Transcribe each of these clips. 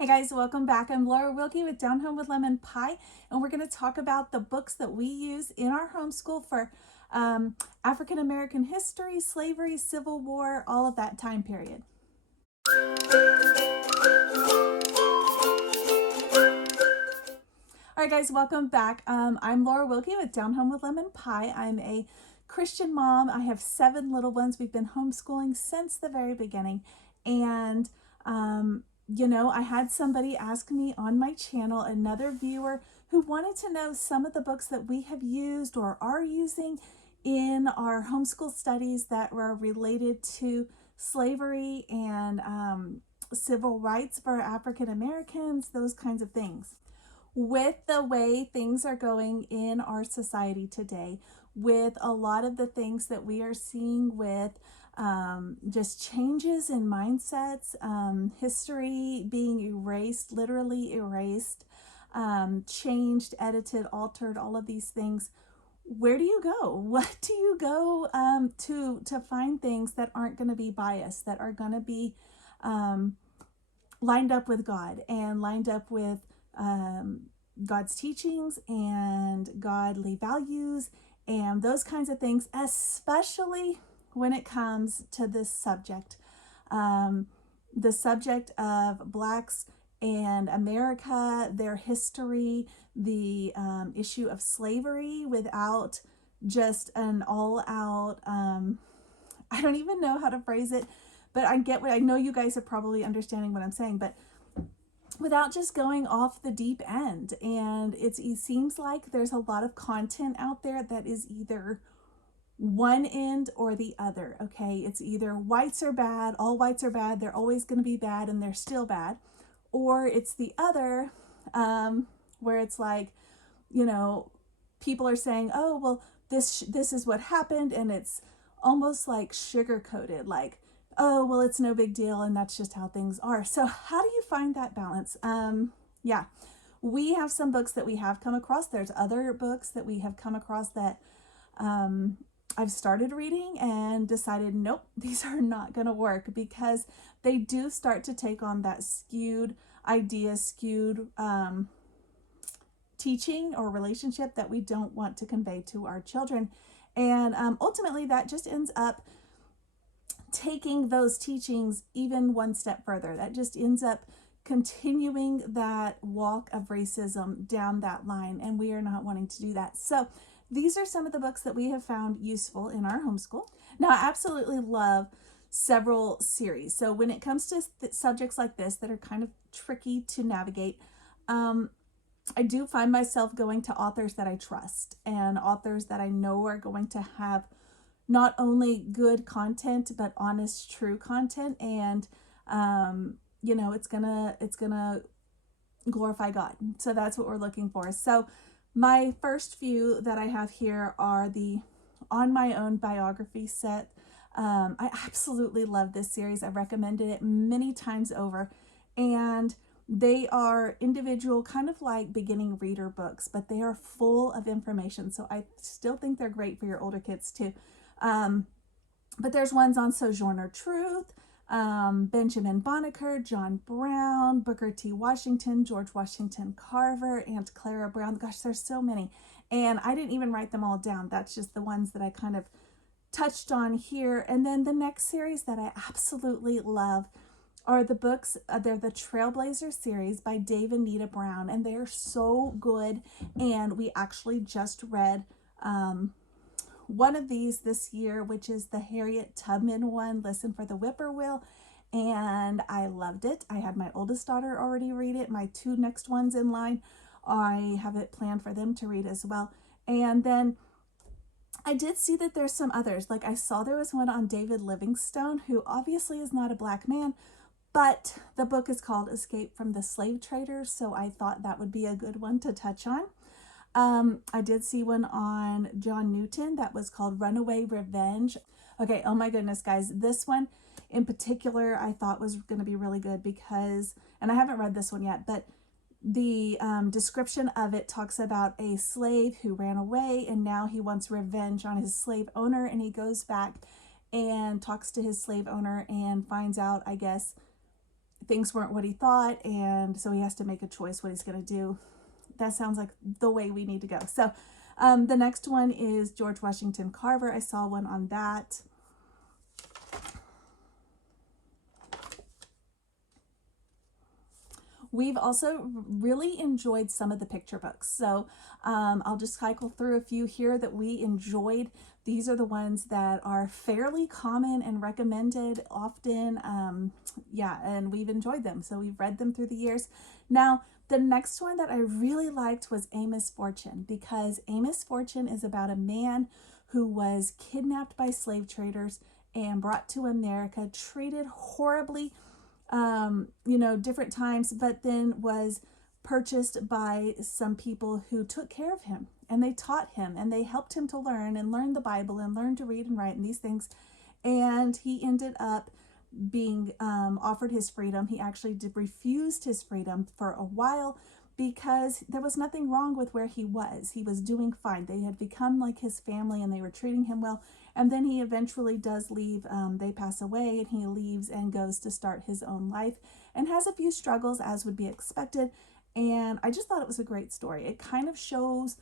Hey guys, welcome back. I'm Laura Wilkie with Down Home with Lemon Pie, and we're going to talk about the books that we use in our homeschool for African American history, slavery, Civil War, all of that time period. All right, guys, welcome back. I'm Laura Wilkie with Down Home with Lemon Pie. I'm a Christian mom. I have 7 little ones. We've been homeschooling since the very beginning, and I had somebody ask me on my channel, another viewer, who wanted to know some of the books that we have used or are using in our homeschool studies that were related to slavery and civil rights for African Americans, those kinds of things. With the way things are going in our society today, with a lot of the things that we are seeing with just changes in mindsets, history being erased, literally erased, changed, edited, altered, all of these things. Where do you go? What do you go to find things that aren't going to be biased, that are going to be lined up with God and lined up with God's teachings and godly values and those kinds of things, especially when it comes to this subject, the subject of Blacks and America, their history, the issue of slavery, without just an all-out, I don't even know how to phrase it, but I know you guys are probably understanding what I'm saying, but without just going off the deep end. And it seems like there's a lot of content out there that is either one end or the other. Okay, it's either whites are bad, all whites are bad, they're always going to be bad and they're still bad, or it's the other, where it's like, people are saying, oh well, this is what happened, and it's almost like sugar coated, like, oh well, it's no big deal and that's just how things are. So how do you find that balance? Yeah, we have some books that we have come across. There's other books that we have come across that I've started reading and decided, nope, these are not going to work, because they do start to take on that skewed idea, skewed teaching or relationship that we don't want to convey to our children. And ultimately that just ends up taking those teachings even one step further. That just ends up continuing that walk of racism down that line, and we are not wanting to do that. So these are some of the books that we have found useful in our homeschool. Now, I absolutely love several series. So when it comes to subjects like this that are kind of tricky to navigate, I do find myself going to authors that I trust and authors that I know are going to have not only good content, but honest, true content. And, it's gonna glorify God. So that's what we're looking for. So my first few that I have here are the On My Own biography set. I absolutely love this series. I've recommended it many times over, and they are individual, kind of like beginning reader books, but they are full of information. So I still think they're great for your older kids too. But there's ones on Sojourner Truth, Benjamin Banneker, John Brown, Booker T. Washington, George Washington Carver, Aunt Clara Brown. Gosh, there's so many. And I didn't even write them all down. That's just the ones that I kind of touched on here. And then the next series that I absolutely love are the books. They're the Trailblazer series by Dave and Nita Brown, and they're so good. And we actually just read one of these this year, which is the Harriet Tubman one, Listen for the Whippoorwill, and I loved it. I had my oldest daughter already read it. My 2 next ones in line, I have it planned for them to read as well. And then I did see that there's some others. Like I saw there was one on David Livingstone, who obviously is not a Black man, but the book is called Escape from the Slave Traders, so I thought that would be a good one to touch on. I did see one on John Newton that was called Runaway Revenge. Okay, oh my goodness, guys. This one in particular I thought was going to be really good because, and I haven't read this one yet, but the description of it talks about a slave who ran away and now he wants revenge on his slave owner, and he goes back and talks to his slave owner and finds out, I guess, things weren't what he thought, and so he has to make a choice what he's going to do. That sounds like the way we need to go. So the next one is George Washington Carver. I saw one on that. We've also really enjoyed some of the picture books. So I'll just cycle through a few here that we enjoyed. These are the ones that are fairly common and recommended often. And we've enjoyed them. So we've read them through the years. Now, the next one that I really liked was Amos Fortune, because Amos Fortune is about a man who was kidnapped by slave traders and brought to America, treated horribly, different times, but then was purchased by some people who took care of him, and they taught him and they helped him to learn the Bible and learn to read and write and these things. And he ended up being offered his freedom. He actually refused his freedom for a while because there was nothing wrong with where he was. He was doing fine. They had become like his family and they were treating him well. And then he eventually does leave. They pass away and he leaves and goes to start his own life and has a few struggles, as would be expected. And I just thought it was a great story. It kind of shows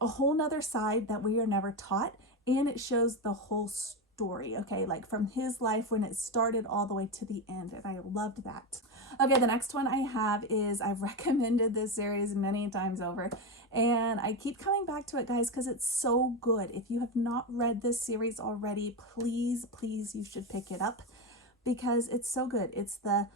a whole nother side that we are never taught, and it shows the whole story, okay, like from his life when it started all the way to the end, and I loved that. Okay, the next one I have is, I've recommended this series many times over, and I keep coming back to it, guys, because it's so good. If you have not read this series already, please, you should pick it up because it's so good. It's the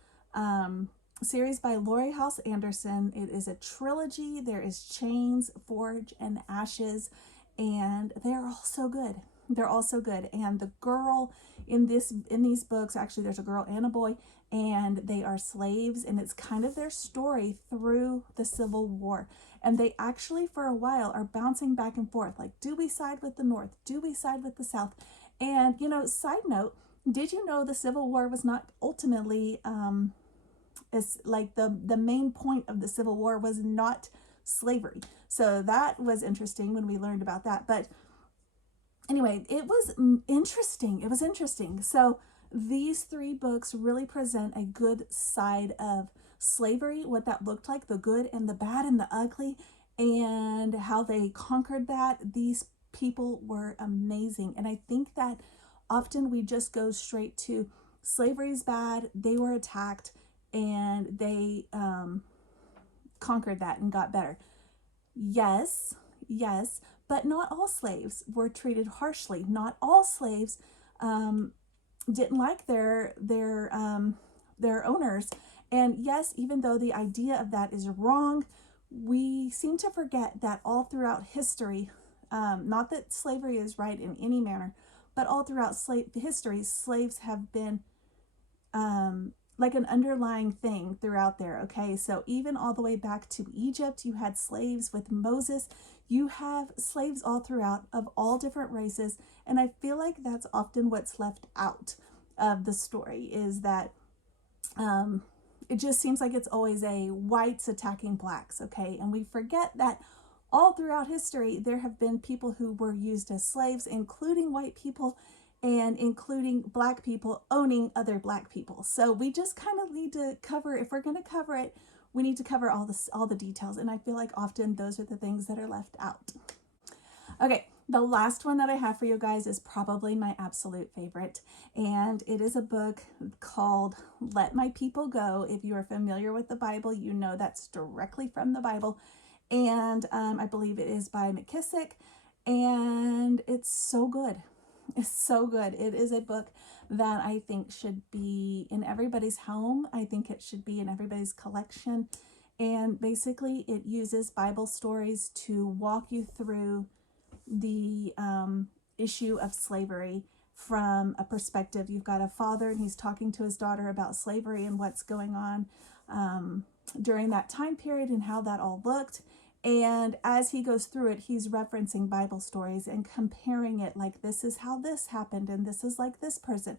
series by Laurie House Anderson. It is a trilogy. There is Chains, Forge, and Ashes, and they're all so good. They're all so good. And the girl in these books, actually there's a girl and a boy, and they are slaves, and it's kind of their story through the Civil War. And they actually for a while are bouncing back and forth, like, do we side with the North? Do we side with the South? And side note, did you know the Civil War was not ultimately is like the main point of the Civil War was not slavery. So that was interesting when we learned about that. But anyway, it was interesting. It was interesting. So these three books really present a good side of slavery, what that looked like, the good and the bad and the ugly, and how they conquered that. These people were amazing. And I think that often we just go straight to slavery is bad, they were attacked, and they conquered that and got better. Yes, but not all slaves were treated harshly. Not all slaves didn't like their owners. And yes, even though the idea of that is wrong, we seem to forget that all throughout history, not that slavery is right in any manner, but all throughout history, slaves have been like an underlying thing throughout there, okay? So even all the way back to Egypt, you had slaves with Moses. You have slaves all throughout of all different races, and I feel like that's often what's left out of the story, is that it just seems like it's always a whites attacking blacks, okay? And we forget that all throughout history, there have been people who were used as slaves, including white people, and including black people owning other black people. So we just kind of need to cover, if we're going to cover it, we need to cover all the details. And I feel like often those are the things that are left out. Okay, the last one that I have for you guys is probably my absolute favorite. And it is a book called Let My People Go. If you are familiar with the Bible, you know that's directly from the Bible. And I believe it is by McKissick. And it's so good. It's so good. It is a book that I think should be in everybody's home. I think it should be in everybody's collection. And basically it uses Bible stories to walk you through the issue of slavery from a perspective. You've got a father and he's talking to his daughter about slavery and what's going on during that time period and how that all looked. And as he goes through it, he's referencing Bible stories and comparing it, like, this is how this happened and this is like this person.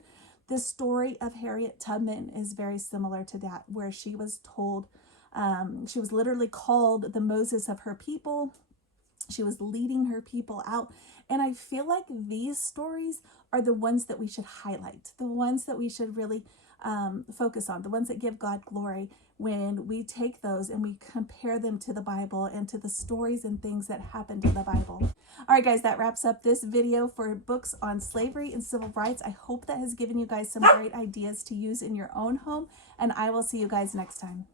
The story of Harriet Tubman is very similar to that, where she was told, she was literally called the Moses of her people. She was leading her people out. And I feel like these stories are the ones that we should highlight, the ones that we should really focus on, the ones that give God glory, when we take those and we compare them to the Bible and to the stories and things that happened in the Bible. All right, guys, that wraps up this video for books on slavery and civil rights. I hope that has given you guys some great ideas to use in your own home, and I will see you guys next time.